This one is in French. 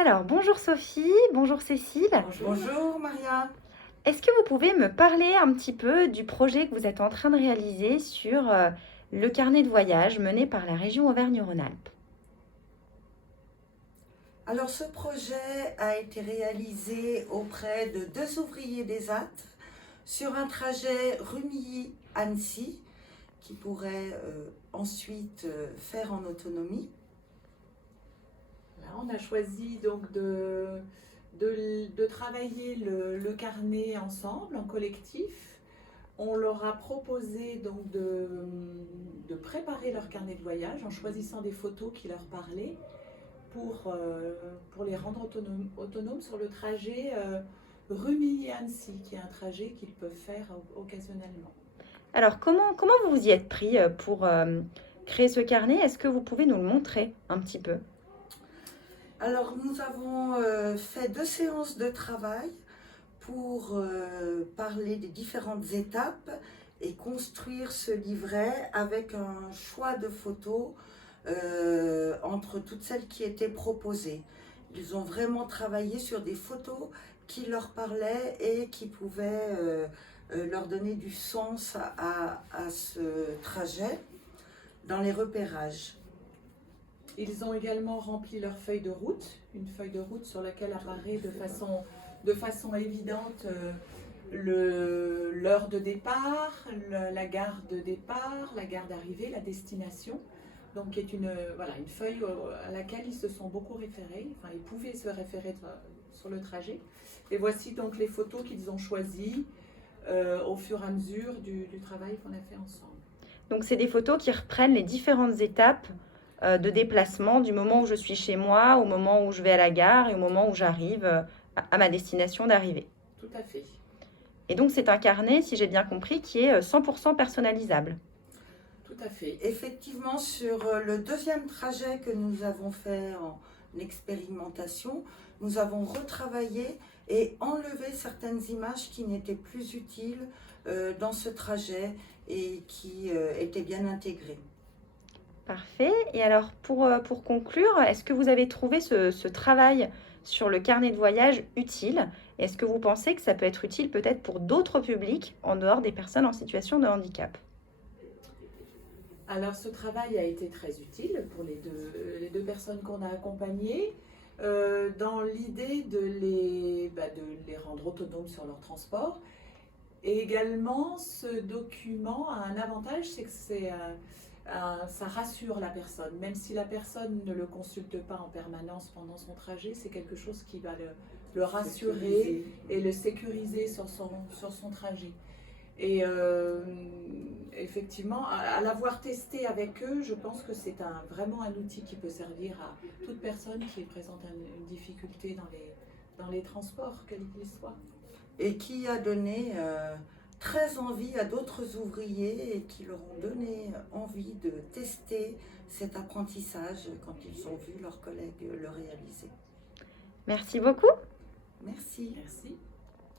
Alors, bonjour Sophie, bonjour Cécile. Bonjour Maria. Est-ce que vous pouvez me parler un petit peu du projet que vous êtes en train de réaliser sur le carnet de voyage mené par la région Auvergne-Rhône-Alpes? Alors ce projet a été réalisé auprès de deux ouvriers des AT sur un trajet Rumilly-Annecy qui pourrait ensuite faire en autonomie. Là, on a choisi donc de travailler le carnet ensemble, en collectif. On leur a proposé donc de préparer leur carnet de voyage en choisissant des photos qui leur parlaient pour les rendre autonomes sur le trajet Rumilly-Annecy, qui est un trajet qu'ils peuvent faire occasionnellement. Alors, comment vous vous y êtes pris pour créer ce carnet? Est-ce que vous pouvez nous le montrer un petit peu? Alors nous avons fait deux séances de travail pour parler des différentes étapes et construire ce livret avec un choix de photos entre toutes celles qui étaient proposées. Ils ont vraiment travaillé sur des photos qui leur parlaient et qui pouvaient leur donner du sens à ce trajet dans les repérages. Ils ont également rempli leur feuille de route, une feuille de route sur laquelle apparaît de façon évidente l'heure de départ, la gare de départ, la gare d'arrivée, la destination. Donc, qui est une feuille à laquelle ils se sont beaucoup référés, enfin, ils pouvaient se référer sur le trajet. Et voici donc les photos qu'ils ont choisies au fur et à mesure du travail qu'on a fait ensemble. Donc, c'est des photos qui reprennent les différentes étapes de déplacement du moment où je suis chez moi, au moment où je vais à la gare et au moment où j'arrive à ma destination d'arrivée. Tout à fait. Et donc, c'est un carnet, si j'ai bien compris, qui est 100% personnalisable. Tout à fait. Effectivement, sur le deuxième trajet que nous avons fait en expérimentation, nous avons retravaillé et enlevé certaines images qui n'étaient plus utiles dans ce trajet et qui étaient bien intégrées. Parfait. Et alors, pour conclure, est-ce que vous avez trouvé ce travail sur le carnet de voyage utile? Est-ce que vous pensez que ça peut être utile peut-être pour d'autres publics en dehors des personnes en situation de handicap? Alors, ce travail a été très utile pour les deux personnes qu'on a accompagnées, dans l'idée de les rendre autonomes sur leur transport. Et également, ce document a un avantage, c'est que ça rassure la personne. Même si la personne ne le consulte pas en permanence pendant son trajet, c'est quelque chose qui va le rassurer et le sécuriser sur son trajet. Et effectivement, à l'avoir testé avec eux, je pense que c'est vraiment un outil qui peut servir à toute personne qui présente une difficulté dans les transports, quels qu'ils soient. Et qui a donné très envie à d'autres ouvriers et qui leur ont donné envie de tester cet apprentissage quand ils ont vu leurs collègues le réaliser. Merci beaucoup. Merci. Merci.